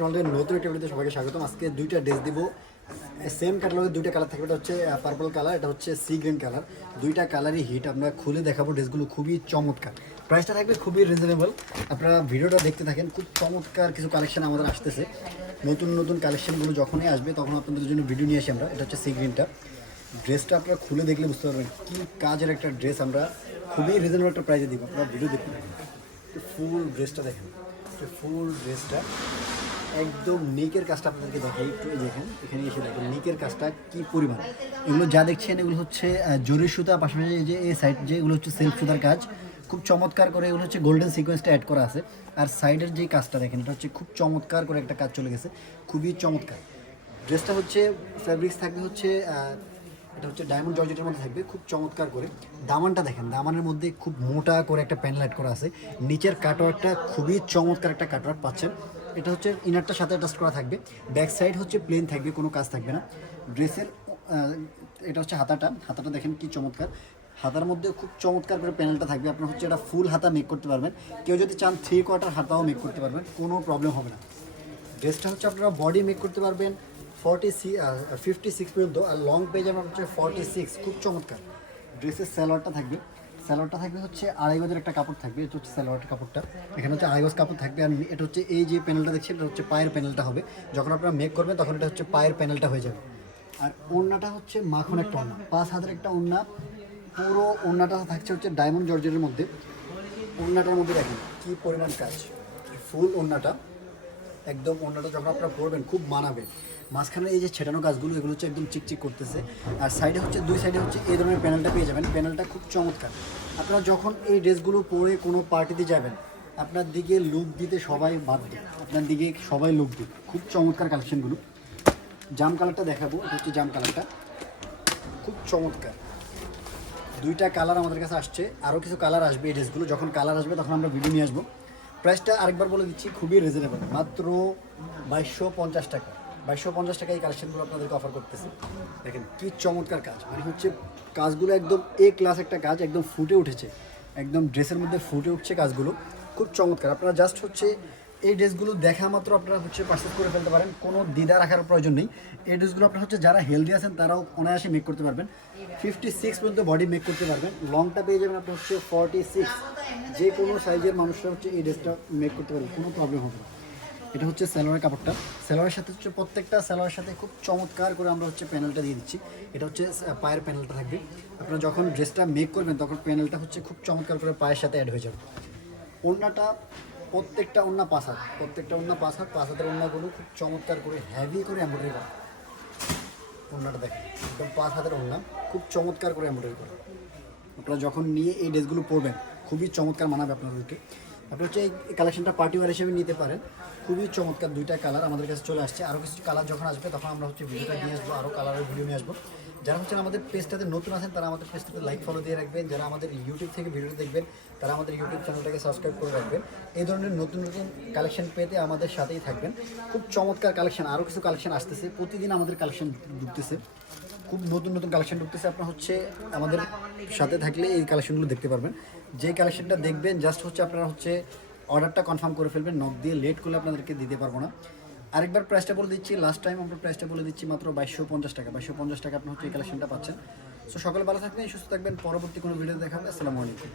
আমাদের নতুন একটা ভিডিওতে সবাইকে স্বাগতম। আজকে দুইটা ড্রেস দিব, সেম ক্যাটালগের দুইটা কালার থাকবে। এটা হচ্ছে পার্পল কালার, এটা হচ্ছে সি গ্রিন কালার। দুইটা কালারই হিট। আমরা খুলে দেখাবো ড্রেসগুলো, খুবই চমৎকার। প্রাইসটা থাকবে খুবই রিজনেবল। আপনারা ভিডিওটা দেখতে থাকেন, খুব চমৎকার কিছু কালেকশন আমাদের আসতেছে। নতুন নতুন কালেকশনগুলো যখনই আসবে তখন আপনাদের জন্য ভিডিও নিয়ে আসি আমরা। এটা হচ্ছে সি গ্রিনটা। ড্রেসটা আপনারা খুলে দেখলে বুঝতে পারবেন কী কাজের একটা ড্রেস। আমরা খুবই রিজনেবল একটা প্রাইসে দিব। আপনারা ভিডিও দেখতে থাকেন, ফুল ড্রেসটা দেখেন। ফুল ড্রেসটা একদম নেকের কাজটা আপনাদেরকে দেখাই, একটু দেখেন। এখানে এসে দেখেন নেকের কাজটা কি পরিমাণ। এগুলো যা দেখছেন এগুলো হচ্ছে জরি সুতা, পাশাপাশি যে এই সাইড যে এগুলো হচ্ছে সেলফ সুতার কাজ, খুব চমৎকার করে এগুলো হচ্ছে গোল্ডেন সিকোয়েন্সটা অ্যাড করা আছে। আর সাইডের যে কাজটা দেখেন, এটা হচ্ছে খুব চমৎকার করে একটা কাজ চলে গেছে, খুবই চমৎকার। ড্রেসটা হচ্ছে ফ্যাব্রিক্স থাকবে হচ্ছে এটা হচ্ছে ডায়মন্ড জর্জেটের মধ্যে থাকবে, খুব চমৎকার করে। দামানটা দেখেন, দামানের মধ্যে খুব মোটা করে একটা প্যানেল অ্যাড করা আছে। নিচের কাটওয়ার্কটা খুবই চমৎকার একটা কাটওয়ার্ক পাচ্ছেন। এটা হচ্ছে ইনারটার সাথে অ্যাটাচ করা থাকবে। ব্যাক সাইড হচ্ছে প্লেন থাকবে, কোনো কাজ থাকবে না ড্রেসের। এটা হচ্ছে হাতাটা দেখেন কি চমৎকার। হাতার মধ্যে খুব চমৎকার করে প্যানেলটা থাকবে। আপনার হচ্ছে এটা ফুল হাতা মেক করতে পারবেন। কেউ যদি চান 3/4 হাতাও মেক করতে পারবেন, কোনো প্রবলেম হবে না। ড্রেসটা হচ্ছে আপনারা বডি মেক করতে পারবেন 56 পর্যন্ত, আর লং পেজ আমার হচ্ছে 46, খুব চমৎকার। ড্রেসের স্যালোয়ারটা থাকবে হচ্ছে 2.5 গজের একটা কাপড় থাকবে। এটা হচ্ছে স্যালোয়ারের কাপড়টা, এখানে হচ্ছে 2.5 গজ কাপড় থাকবে। আর এটা হচ্ছে এই যে প্যানেলটা দেখছেন, এটা হচ্ছে পায়ের প্যানেলটা হবে। যখন আপনারা মেক করবেন তখন এটা হচ্ছে পায়ের প্যানেলটা হয়ে যাবে। আর ওড়নাটা হচ্ছে মাখন একটা ওড়না, 5 হাতের একটা ওড়না। পুরো ওড়নাটা থাকছে হচ্ছে ডায়মন্ড জর্জেটের মধ্যে। ওড়নাটার মধ্যে দেখেন কী পরিমাণ কাজ, ফুল ওড়নাটা একদম। ওড়নাটা যখন আপনারা পরবেন খুব মানাবে। মাঝখানে এই যে ছেটানো কাজগুলো, এগুলো হচ্ছে একদম চিকচিক করতেছে। আর সাইডে হচ্ছে দুই সাইডে হচ্ছে এই ধরনের প্যানেলটা পেয়ে যাবেন। প্যানেলটা খুব চমৎকার। আপনারা যখন এই ড্রেসগুলো পরে কোনো পার্টিতে যাবেন, আপনার দিকে লুক দিতে সবাই বাধ্য, আপনার দিকে সবাই লুক দিবে। খুব চমৎকার কালেকশনগুলো। জাম কালারটা দেখাবো, এটা হচ্ছে জাম কালারটা, খুব চমৎকার। দুইটা কালার আমাদের কাছে আসছে, আরও কিছু কালার আসবে এই ড্রেসগুলো। যখন কালার আসবে তখন আমরা ভিডিও নিয়ে আসবো। প্রাইসটা আরেকবার বলে দিচ্ছি, খুবই রিজনেবল, মাত্র 2250 টাকা। 2250 টাকা এই কালেকশনগুলো আপনাদেরকে অফার করতেছি। দেখেন কি চমৎকার কাজ, মানে হচ্ছে কাজগুলো একদম এ ক্লাস একটা কাজ, একদম ফুটে উঠেছে, একদম ড্রেসের মধ্যে ফুটে উঠছে কাজগুলো, খুব চমৎকার। আপনারা জাস্ট হচ্ছে এই ড্রেসগুলো দেখা মাত্র আপনারা হচ্ছে পারচেস করে ফেলতে পারেন, কোনো দ্বিধা রাখার প্রয়োজন নেই। এই ড্রেসগুলো আপনারা হচ্ছে যারা হেলদি আছেন তারাও অনায়াসে মেক করতে পারবেন। 56 পর্যন্ত বডি মেক করতে পারবেন। লংটা পেয়ে যাবেন আপনার হচ্ছে 46। যে কোনো সাইজের মানুষরা হচ্ছে এই ড্রেসটা মেক করতে পারবেন, কোনো প্রবলেম হবে না। এটা হচ্ছে সালোয়ারের কাপড়টা। সালোয়ারের সাথে হচ্ছে প্রত্যেকটা সালোয়ারের সাথে খুব চমৎকার করে আমরা হচ্ছে প্যানেলটা দিয়ে দিচ্ছি। এটা হচ্ছে পায়ের প্যানেলটা থাকবে। আপনারা যখন ড্রেসটা মেক করবেন তখন প্যানেলটা হচ্ছে খুব চমৎকার করে পায়ের সাথে অ্যাড হয়ে যাবে। ওড়নাটা প্রত্যেকটা ওড়না 5 হাত, প্রত্যেকটা ওড়না 5 হাত। 5 হাতের ওড়নাগুলো খুব চমৎকার করে হেভি করে এমব্রয়ডারি করা। ওড়নাটা দেখেন একদম 5 হাতের ওড়না, খুব চমৎকার করে এমব্রয়ডারি করা। আপনারা যখন নিয়ে এই ড্রেসগুলো পরবেন খুবই চমৎকার মানাবে আপনাদেরকে। আপনি হচ্ছে এই কালেকশনটা পার্টি ওয়ার হিসেবে নিতে পারেন। খুবই চমৎকার দুইটা কালার আমাদের কাছে চলে আসছে। আরও কিছু কালার যখন আসবে তখন আমরা হচ্ছে ভিডিওটা নিয়ে আসবো, আরও কালারের ভিডিও নিয়ে আসবো। যারা হচ্ছে আমাদের পেজটাতে নতুন আছেন তারা আমাদের পেজটাতে লাইক ফলো দিয়ে রাখবেন। যারা আমাদের ইউটিউব থেকে ভিডিও দেখবেন তারা আমাদের ইউটিউব চ্যানেলটাকে সাবস্ক্রাইব করে রাখবেন। এই ধরনের নতুন নতুন কালেকশন পেতে আমাদের সাথেই থাকবেন। খুব চমৎকার কালেকশন, আরও কিছু কালেকশন আসতেছে, প্রতিদিন আমাদের কালেকশন ঢুকতেছে, খুব নতুন নতুন কালেকশন ঢুকতেছে। আপনার হচ্ছে আমাদের সাথে থাকলে এই কালেকশনগুলো দেখতে পারবেন। যে কালেকশনটা দেখবেন জাস্ট হচ্ছে আপনারা হচ্ছে অর্ডারটা কনফার্ম করে ফেলবেন, নক দিয়ে লেট করলে আপনাদেরকে দিতে পারবো না। আরেকবার প্রাইসটা বলে দিচ্ছি, লাস্ট টাইম আমরা প্রাইসটা বলে দিচ্ছি মাত্র 2250 টাকা। 2250 টাকা আপনার হচ্ছে এই কালেকশনটা পাচ্ছেন। সো সকলে ভালো থাকবেন, সুস্থ থাকবেন। পরবর্তী কোনো ভিডিও দেখাবেন। আসসালামু আলাইকুম।